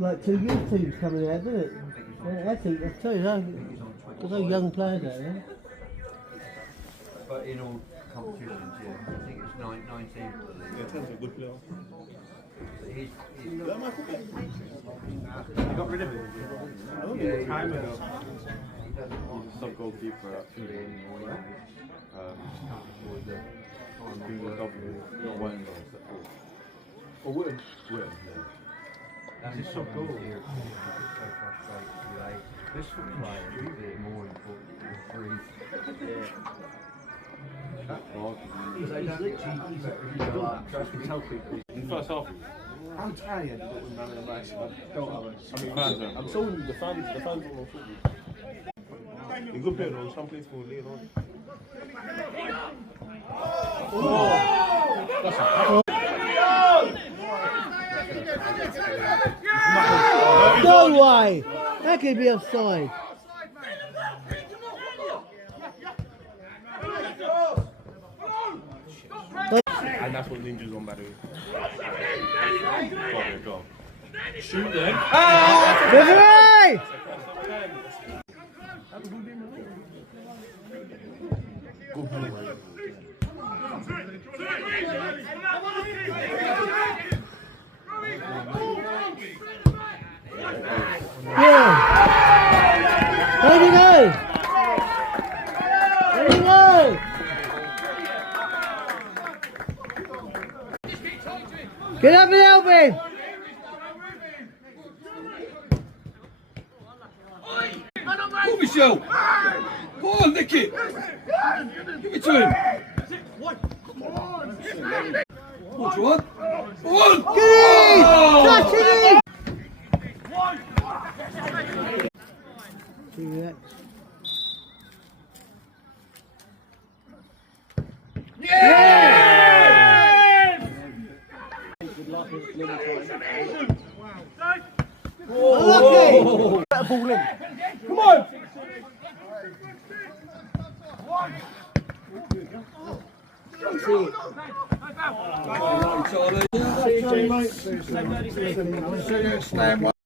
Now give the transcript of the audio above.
looked like two youth teams coming out, didn't it? I think, I'll tell you that, there's no young players out there. But in all competitions, yeah, I think it's 19. Yeah, Tim's a good player. He's Is that Michael Beck? you got rid of him. I don't think it's time ago. He's a sub goalkeeper at Philly anymore. He was double, not one goal, except for. Oh, Witten, yeah. That's his sub goal. This player is more important than three. He's literally, Trust me, tell people. In the first half, I'm tired of putting down in the match. I don't have a. I'm showing you the fans on football. He's a good player though, some place for Little Oakley. no way! That could be offside. And that's what Ninja's on, by the way. Go. Shoot them. Referee! Yeah. There you go. There you go. Get up and help him. Go, Michelle! Go on, nick it! Give it to him! What you want? One! Get in! Touch it in! See that? Unlucky! That ball in. Come on! Charlie.